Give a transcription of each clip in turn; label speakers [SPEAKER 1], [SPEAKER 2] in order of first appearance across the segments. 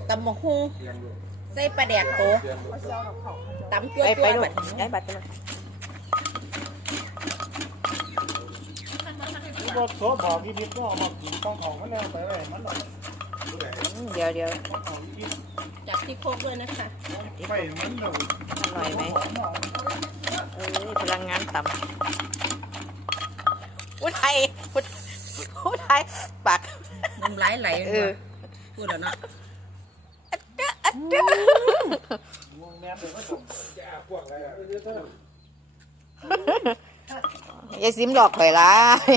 [SPEAKER 1] ตำบักหุ่งใส่ปลาแดกโตตำจั่วๆแบบได้บัตรกัน
[SPEAKER 2] ก็โซ่บอกพี่นิดก็เอามากินต้องของมันแล้วไปเลยมันหน่อย
[SPEAKER 3] เดี๋ยว
[SPEAKER 1] จับที่โคกด้วยนะคะ
[SPEAKER 2] ไปมันเดี๋ยว
[SPEAKER 3] อร่อยไหมพลังงานต่ำพูดไทยปาก
[SPEAKER 1] น้ำไหลพูดแล้วเนาะ
[SPEAKER 3] อย่าซิมหลอกข่อยละ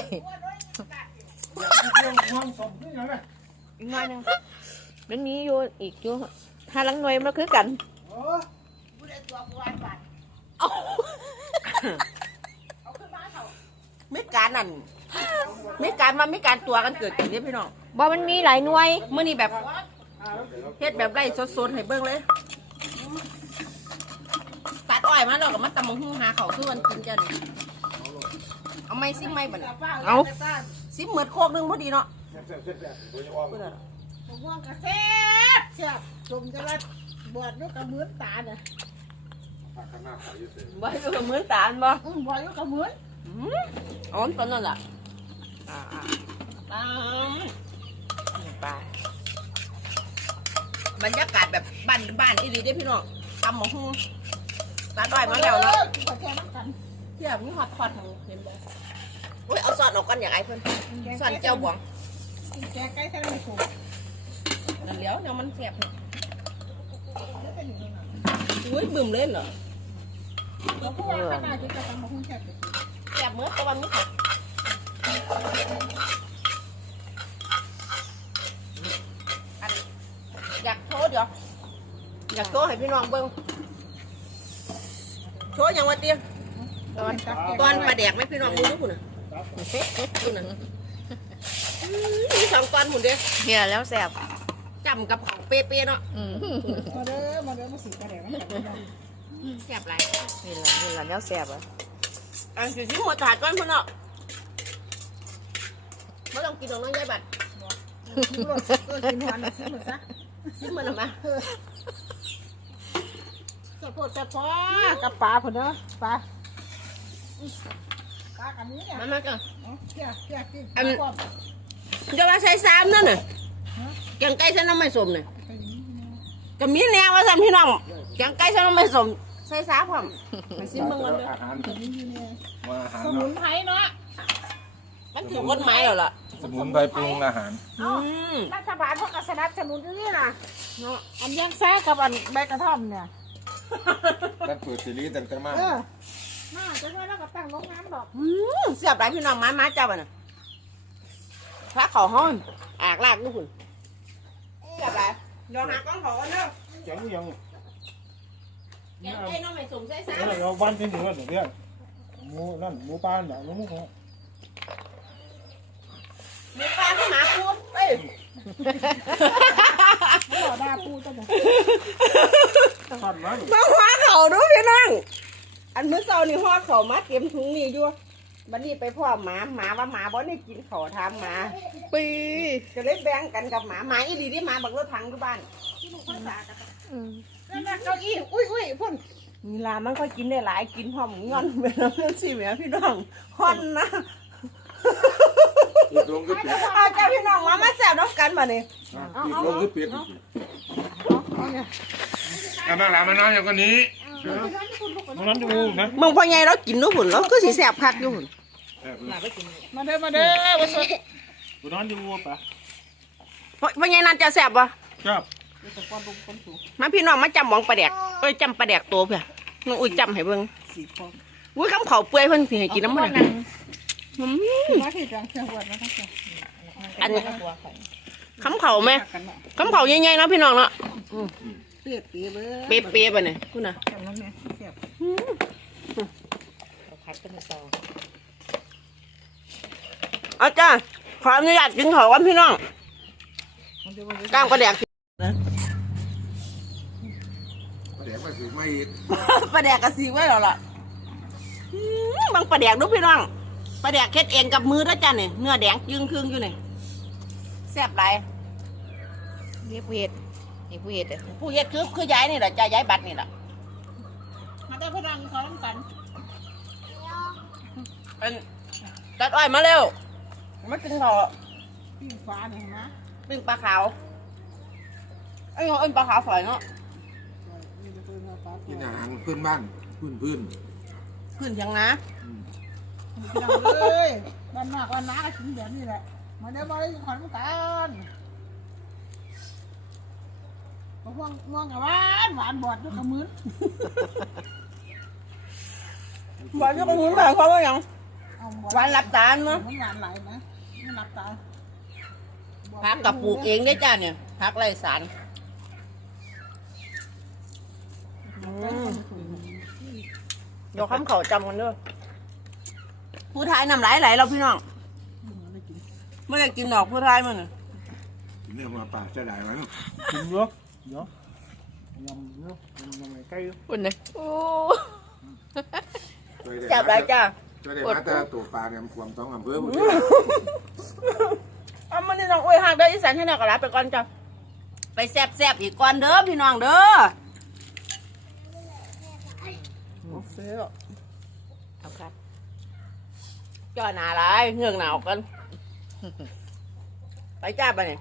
[SPEAKER 3] อีกหน่อยนึงมันมีอยู่อีกอยู่ห้าลังหน่วยมันคือกัน
[SPEAKER 1] ไม่การนั่นไม่การมันไม่การตัวกันเกิดกันเนี่ยพี่น้อง
[SPEAKER 3] บ่มันมีหลายหน่วย
[SPEAKER 1] เมื่อนี้แบบเฮ็ดแบบไร่สดๆให้เบิ่งเลยตัดอ้อยมาแล้วก็มาตำบักหุ่งหาเขาคือวันกินกันเอาไม้ซิมไม้บัด
[SPEAKER 3] เอา
[SPEAKER 1] ซิมเหมือนโคกนึงพอดีเนาะ
[SPEAKER 4] ห่วงกระแซ่บแซ่บชมจะละบวชด้วยกระมือนตาเนี่ย
[SPEAKER 1] บ่ให้กับมื้อตาลบ่
[SPEAKER 4] บวชด้วยกระมือน
[SPEAKER 1] อ๋อตอนนั้นล่ะ
[SPEAKER 3] ไป
[SPEAKER 1] บรรยากาศแบบบ้านที่ดีได้พี่น้องตำบักหุ่งตัดอ้อยมาแล้วเนาะเที่ยวมีฮอตๆของเห็นบ่โอ้ยเอาซอสออกก่อนอย่างไอ้เพิ่นซอสเจ้าบวง
[SPEAKER 4] แกใกล้แค่ไม่ถูก
[SPEAKER 1] นั่นแล้วเดี๋ยวมันแซ่บเนี่ยอุ้ยบึ้มเลยเหรอ
[SPEAKER 4] แล้วพวกว่าขนาดที่จะทำมาหุ้นแซ่บ
[SPEAKER 1] แซ่บเมื่อตะวันนี้ค่ะอยากโชว์เดี๋ยวอยากโชว์ให้พี่น้องเบิ่งโชว์อย่างว่าเตี้ยตอนปลาแดกไหมพี่น้องดูคุณน่ะคุณน่ะมี2 ตอนหมุนเด้
[SPEAKER 3] เฮียแล้วแซ่บ
[SPEAKER 1] จำกับของเป๊ะๆเนาะ
[SPEAKER 4] มาเด้อมาสีกระเดง
[SPEAKER 1] แซ่บไร
[SPEAKER 3] นี่แหละแล้วแซ่บอ่ะ
[SPEAKER 1] อันคือที่หัวถาดก้อนพุ่นเนาะไม่ต้องกินหรอกน้องยายบัด
[SPEAKER 4] กินหวานซิมซะ
[SPEAKER 1] ซิมมันออกมา
[SPEAKER 4] จะปวดจะพอกับปลาผุนเนาะปลากับนี้เนี่ย
[SPEAKER 1] มากัน
[SPEAKER 4] เที่ยกิน
[SPEAKER 1] จะว่าใส่ซ้ำนั่นน่ะแกงไก่ใส่น้ำไม่สมเนี่ยก็มีแนวว่าสั่นพี่น้องแกงไก่ใส่น้ำไม่สมใส่ซ้ำพร้อมซิมมึงกันเลย
[SPEAKER 4] สมุนไพรเนาะ
[SPEAKER 1] มันถือกฎหมายแล้วล่ะ
[SPEAKER 2] สมุนไพรปรุงอาหาร
[SPEAKER 4] รัฐบาลพวกสนับสนุนนี่นะอันยังแซ่กับอันใบกระท่อมเนี่ย
[SPEAKER 2] นั่นเปิดซีรีส์แต่มาก
[SPEAKER 4] น่าจะช่วยแล้วกับตั้งโรงน้ำดอก
[SPEAKER 1] เสียบไรพี่น้องมาเจ้าบ่น่ะพระเขาห้องอากลากลูกคุณเสียบไรยอมหาก้อนเขากันเนาะ
[SPEAKER 2] ยัง
[SPEAKER 1] แกงไก่น้องไม่สมใส่ซ้
[SPEAKER 2] ำเราบ้านที่เหนือเดี๋ยวหมูนั่นหมูปลาหนังหมูเขา
[SPEAKER 1] มีปลาที่หมาปูเอ้ย
[SPEAKER 4] ไม่หล่อดาปูจ้ะ
[SPEAKER 1] มาหัวเขาดูพี่น้องอันเมื่อเช้านี่หัวเขามาเตรียมถุงนี่อยู่บัดนี้ไปพ่อหมาว่าหมาบ่ได้กินเขาทำหมาปีก็เลยแบ่งกันกับหมาอีดีที่หมาบักรถถังอยู่บ้าน
[SPEAKER 4] แล้วเก้าอี้อุ้ยพ่น
[SPEAKER 1] นี่ล่ะมันก็กินได้หลายกินหอมงอนไปแล้วสิแม่พี่น้องฮอนนะเอาเจ้าพี่น้องมาแซวน้องกันมาเนี่ย
[SPEAKER 2] ลงคือเปียกมาหลานมาน้อยอย่างคนนี้มันดูนะ
[SPEAKER 1] มึงพอไงเรากินนู้หุ่นแล้วก็สีแสบคักอยู่หุ่น
[SPEAKER 4] มาเด้อมาสด
[SPEAKER 2] กูนอนดูปะ
[SPEAKER 1] พอไงนั่นจะแสบปะ
[SPEAKER 2] ครับ
[SPEAKER 1] มาพี่น้องมาจำหมองปลาแดกจำปลาแดกตัวเพื่อน้องอุ้ยจำให้เบิ่งอุ้ยคำเขาเปื่อยเพิ่งสิให้กินน้ำมัน
[SPEAKER 4] มาที่จังเชียงหวัดมาทั้งเชียง
[SPEAKER 1] อันนี้คำเขาไหมคำเขาใหญ่ๆเนาะพี่น้องเนาะ
[SPEAKER 4] เปียกเลย
[SPEAKER 1] เป๊ะๆไปเนี่ยคุณน่ะอาจารย์ขออนุญาตกินเขากันพี่น้องก้างปลาแดกนะ
[SPEAKER 2] ปลาแดกมาสีไม่
[SPEAKER 1] ปลาแดกกระสีไว้หรอล่ะบางปลาแดกดูพี่น้องปลาแดกเค็ดเองกับมือด้วยจ้ะเนี่ยเนื้อแดงยึงครึ่งอยู่เนี่ยแซ่บไร
[SPEAKER 3] เรียบเวทนี่ผู้เฮ็ดเด้อ
[SPEAKER 1] ผู้เฮ็ดคือยายนี่แหละจ้ายายบัตรนี่แหละ
[SPEAKER 4] มาได้พี่น้องเขาต้องกัน
[SPEAKER 1] เป็นตัดอ้อยมาเร็วมากินข้าว
[SPEAKER 4] ปิ้งฟ้าเนี่ยนะ
[SPEAKER 1] ปิ้งปลาขาวไอ้เงาเอ็นปลาขาวฝอยเนาะ
[SPEAKER 2] กินอาหารพื้นบ้านพื้น
[SPEAKER 1] พื้นเทียงนะ
[SPEAKER 4] พี่น้องเลยบ้านนอกบ้านนาก็กินแบบนี้แหละมาได้บ่ได้ขอนกันก็ห่วงกับหวานบอดด้วยขมิ้น
[SPEAKER 1] หวานจะกระหืนแบบเขาว่าอย่าง
[SPEAKER 4] เอา
[SPEAKER 1] หวานรับตาเนาะ
[SPEAKER 4] มันหวานไหลไหมมันรับตา
[SPEAKER 1] พักกับปลูกเองได้จ้าเนี่ยพักไรสารเดี๋ยวคำเขาจำกันด้วยผู้ทายน้ำไหลไหลเราพี่น้องไม่ได้กินดอกผู้ทายมัน
[SPEAKER 2] เรื่องมาป่าจะได้ไหม
[SPEAKER 5] กินเยอะเยอะยำเยอะยำไก่
[SPEAKER 3] คุณนะโอ้
[SPEAKER 1] จับได้จ้า
[SPEAKER 2] จะได้มาแต่ตัวปลาเนี่ยความต้องอำเภอหมด
[SPEAKER 1] เอามันนี่น้องอุ้ยหักเด้ออีสานให้น้องกระลาไปก่อนจ้ะไปแซ่บๆอีกก่อนเด้อพี่น้องเด้อโอเค
[SPEAKER 3] เอาครับ
[SPEAKER 1] จ้าหนาร้ายเหงือกหนาวกันไปจ้าไปเนี่ย